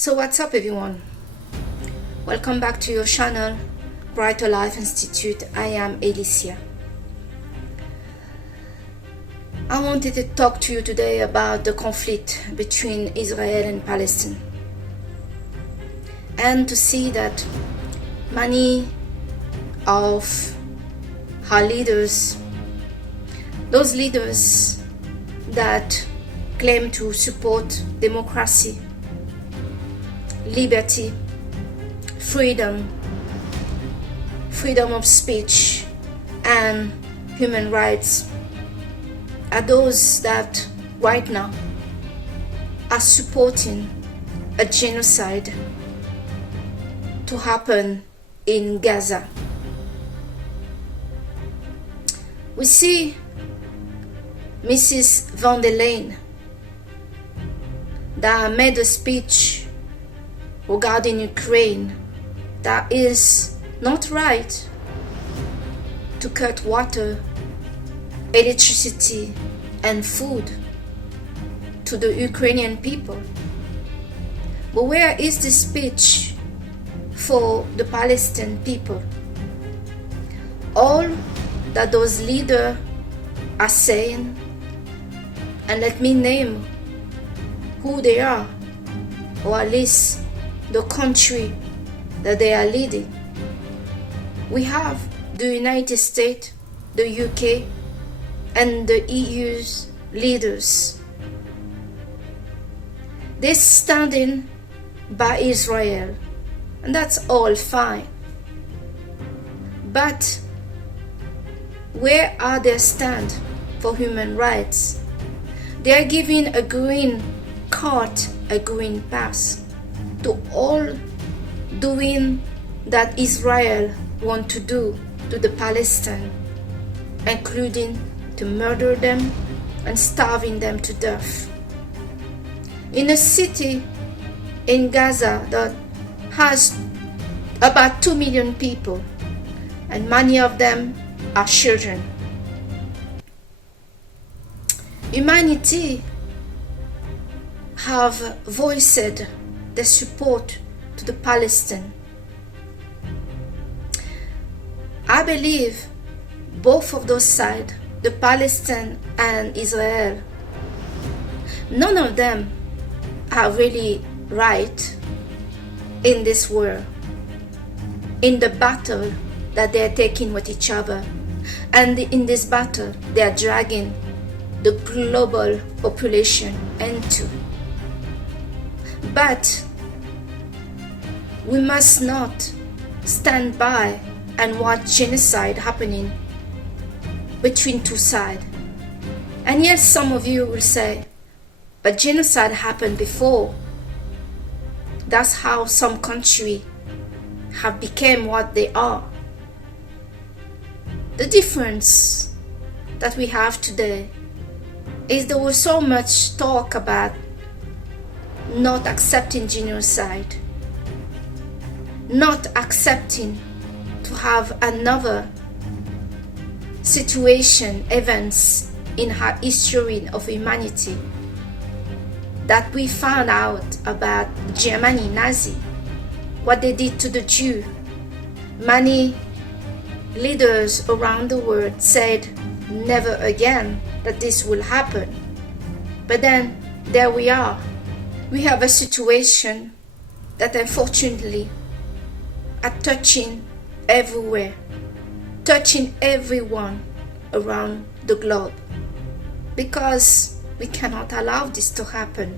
So what's up, everyone? Welcome back to your channel, Brighter Life Institute. I am Alicia. I wanted to talk to you today about the conflict between Israel and Palestine, and to see that many of our leaders, those leaders that claim to support democracy, liberty, freedom of speech, and human rights, are those that right now are supporting a genocide to happen in Gaza. We see Mrs. von der Leyen that made a speech regarding Ukraine that is not right to cut water, electricity, and food to the Ukrainian people. But where is this speech for the Palestinian people? All that those leaders are saying, and let me name who they are, or at least the country that they are leading. We have the United States, the UK, and the EU's leaders. They're standing by Israel, and that's all fine. But where are their stand for human rights? They are giving a green card, a green pass to all doing that Israel want to do to the Palestine, including to murder them and starving them to death. In a city in Gaza that has about 2 million people, and many of them are children. Humanity have voiced their support to the Palestine. I believe both of those sides, the Palestine and Israel, none of them are really right in this war, in the battle that they are taking with each other. And in this battle, they are dragging the global population into. But we must not stand by and watch genocide happening between two sides. And yet some of you will say, but genocide happened before. That's how some countries have become what they are. The difference that we have today is there was so much talk about not accepting genocide, not accepting to have another situation, events in our history of humanity that we found out about Germany, Nazi, what they did to the Jew. Many leaders around the world said never again that this will happen. But then there we are. We have a situation that unfortunately are touching everywhere, touching everyone around the globe, because we cannot allow this to happen.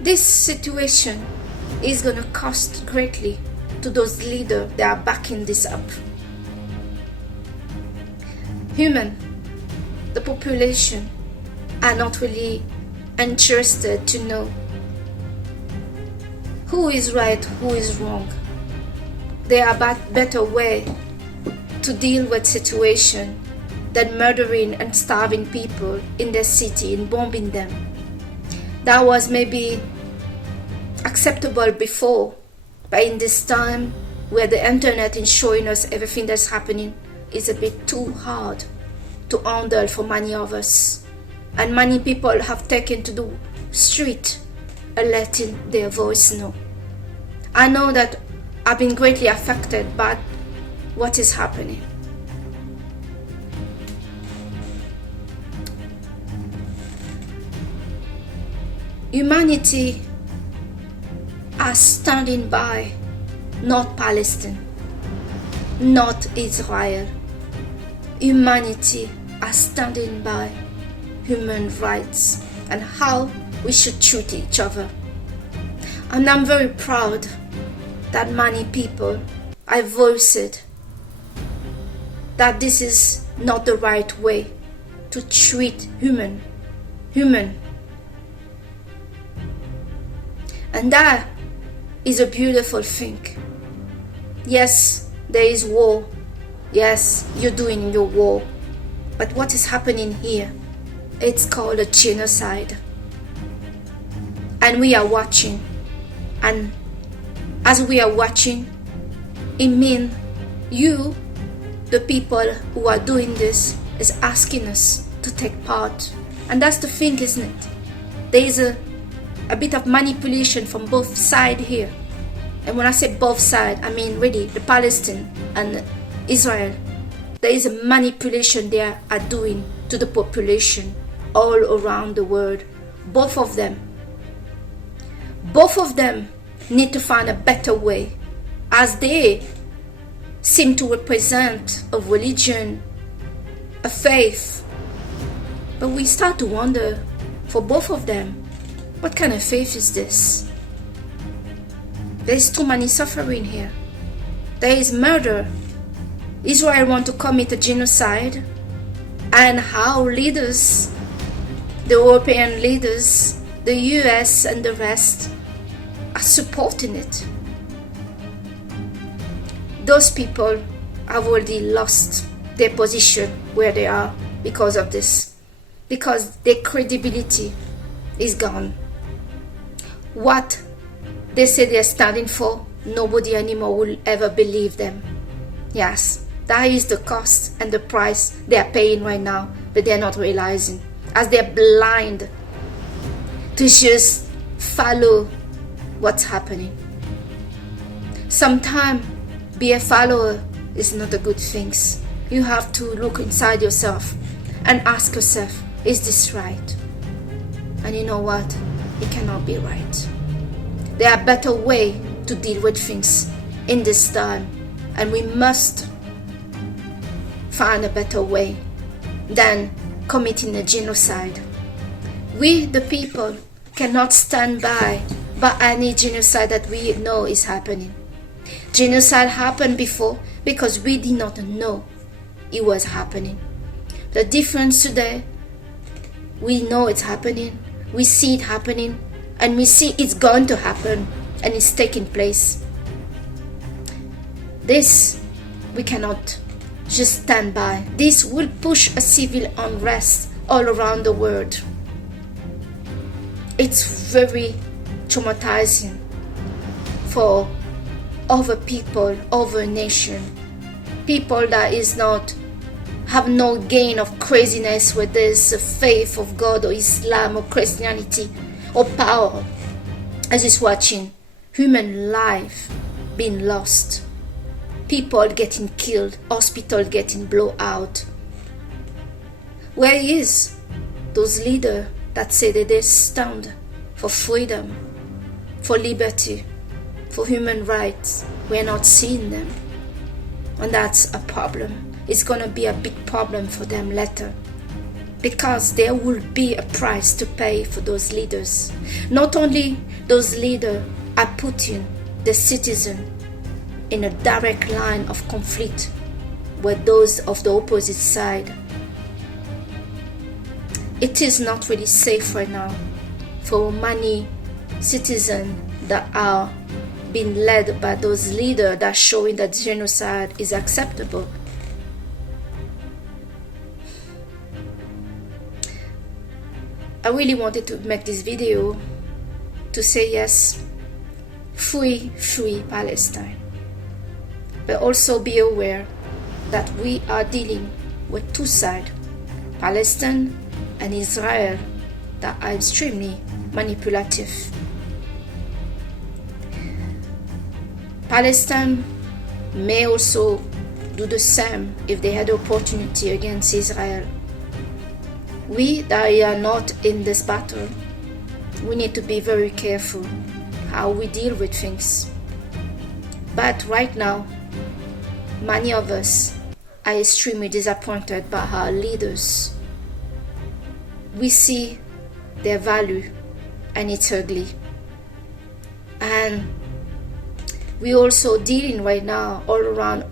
This situation is going to cost greatly to those leaders that are backing this up. The population are not really interested to know who is right, who is wrong. There are better way to deal with situation than murdering and starving people in their city and bombing them. That was maybe acceptable before, but in this time where the internet is showing us everything that's happening, is a bit too hard to handle for many of us. And many people have taken to the street letting their voice know. I know that I've been greatly affected by what is happening. Humanity are standing by, not Palestine, not Israel. Humanity are standing by human rights and how we should treat each other. And I'm very proud that many people have voiced that this is not the right way to treat human. And that is a beautiful thing. Yes, there is war. Yes, you're doing your war. But what is happening here? It's called a genocide. And we are watching. And as we are watching, it means you, the people who are doing this, is asking us to take part. And that's the thing, isn't it? There is a bit of manipulation from both sides here. And when I say both sides, I mean really the Palestine and Israel. There is a manipulation they are doing to the population all around the world. Both of them need to find a better way, as they seem to represent a religion, a faith. But we start to wonder, for both of them, what kind of faith is this? There's too many suffering here. There is murder. Israel wants to commit a genocide, and how leaders, the European leaders, the US and the rest are supporting it. Those people have already lost their position where they are because of this, because their credibility is gone. What they say they're standing for, nobody anymore will ever believe them. Yes, that is the cost and the price they are paying right now, but they're not realizing, as they're blind to just follow what's happening. Sometimes be a follower is not a good thing. You have to look inside yourself and ask yourself, is this right? And you know what? It cannot be right. There are better ways to deal with things in this time, and we must find a better way than committing a genocide. We, the people, cannot stand by any genocide that we know is happening. Genocide happened before because we did not know it was happening. The difference today, we know it's happening, we see it happening, and we see it's going to happen, and it's taking place. This, we cannot just stand by. This will push a civil unrest all around the world. It's very traumatizing for other people, other nation, people that is not have no gain of craziness, whether it's a faith of God or Islam or Christianity or power, as is watching human life being lost, people getting killed, hospital getting blown out. Where is those leaders that say that they stand for freedom, for liberty, for human rights? We're not seeing them, and that's a problem. It's going to be a big problem for them later, because there will be a price to pay for those leaders. Not only those leaders are putting the citizen in a direct line of conflict with those of the opposite side. It is not really safe right now for many citizens that are being led by those leaders that are showing that genocide is acceptable. I really wanted to make this video to say yes, free Palestine. But also be aware that we are dealing with two sides, Palestine and Israel, that are extremely manipulative. Palestine may also do the same if they had the opportunity against Israel. We that are not in this battle, we need to be very careful how we deal with things. But right now, many of us are extremely disappointed by our leaders. We see their value and it's ugly. And we also dealing right now all around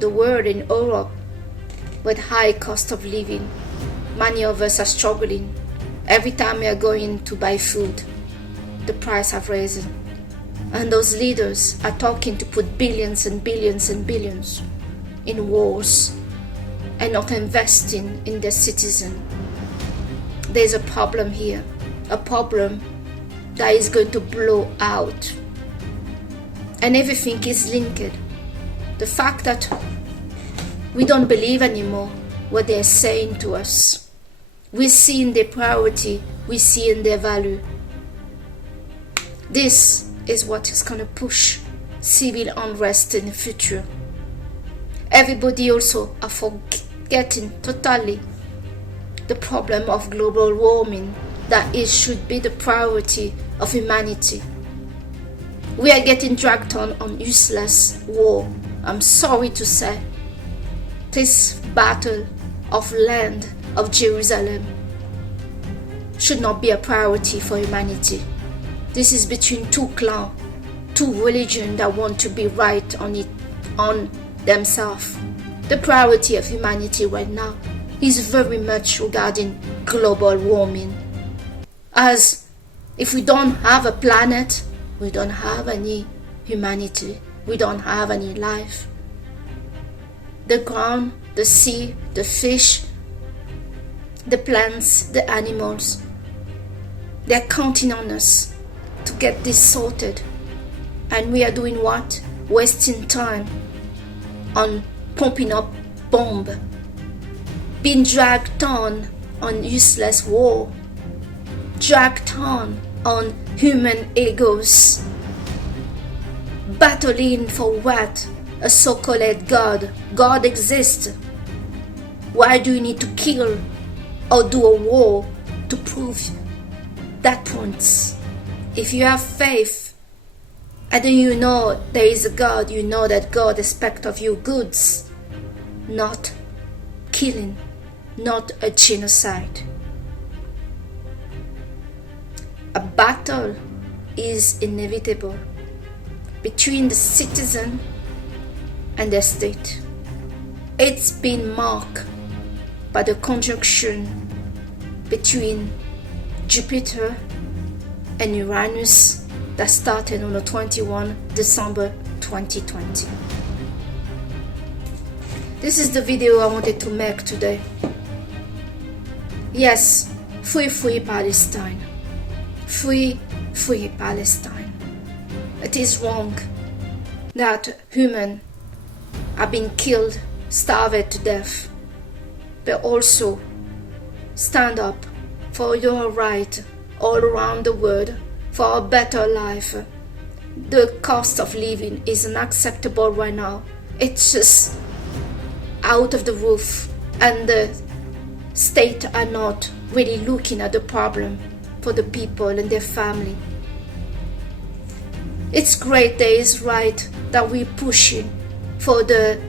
the world in Europe with high cost of living. Many of us are struggling. Every time we are going to buy food, the price have risen. And those leaders are talking to put billions and billions and billions in wars and not investing in their citizens. There's a problem here, a problem that is going to blow out. And everything is linked. The fact that we don't believe anymore what they're saying to us. We see in their priority, we see in their value. This is what is going to push civil unrest in the future. Everybody also are forgetting totally the problem of global warming, that it should be the priority of humanity. We are getting dragged on useless war. I'm sorry to say. This battle of land of Jerusalem should not be a priority for humanity. This is between two clans, two religions that want to be right on themselves. The priority of humanity right now is very much regarding global warming. As if we don't have a planet, we don't have any humanity. We don't have any life. The ground, the sea, the fish, the plants, the animals, they're counting on us to get this sorted. And we are doing what? Wasting time on pumping up bomb, being dragged on useless war, dragged on human egos, battling for what? A so-called God. God exists. Why do you need to kill or do a war to prove that point? If you have faith, and then you know there is a God, you know that God expects of you goods, not killing, not a genocide. A battle is inevitable between the citizen and the state. It's been marked by the conjunction between Jupiter and Uranus that started on the 21 December 2020. This is the video I wanted to make today. Yes, free Palestine. Free Palestine. It is wrong that humans have been killed, starved to death, but also stand up for your right all around the world for a better life. The cost of living is unacceptable right now. It's just out of the roof, and the state are not really looking at the problem for the people and their family. It's great that it's right that we're pushing for the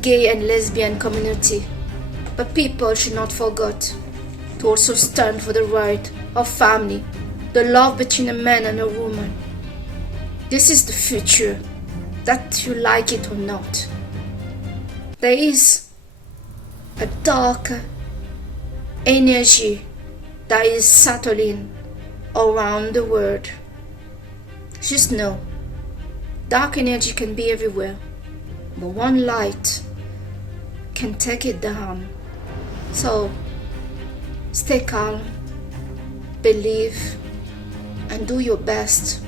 gay and lesbian community, but people should not forget to also stand for the right of family, the love between a man and a woman. This is the future, that you like it or not. There is a dark energy that is settling around the world. Just know, dark energy can be everywhere, but one light can take it down. So stay calm, believe, and do your best.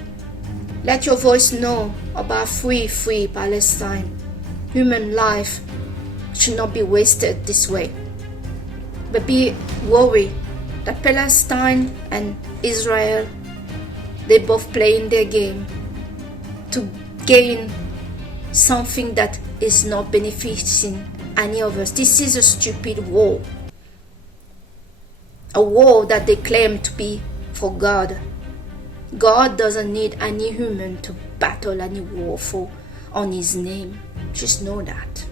Let your voice know about free Palestine. Human life should not be wasted this way. But be worried that Palestine and Israel, they both playing their game to gain something that is not benefiting any of us. This is a stupid war. A war that they claim to be for God. God doesn't need any human to battle any war for on his name. Just know that.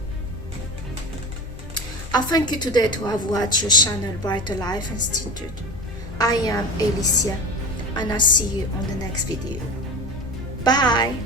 I thank you today to have watched your channel Brighter Life Institute. I am Alicia and I'll see you on the next video. Bye.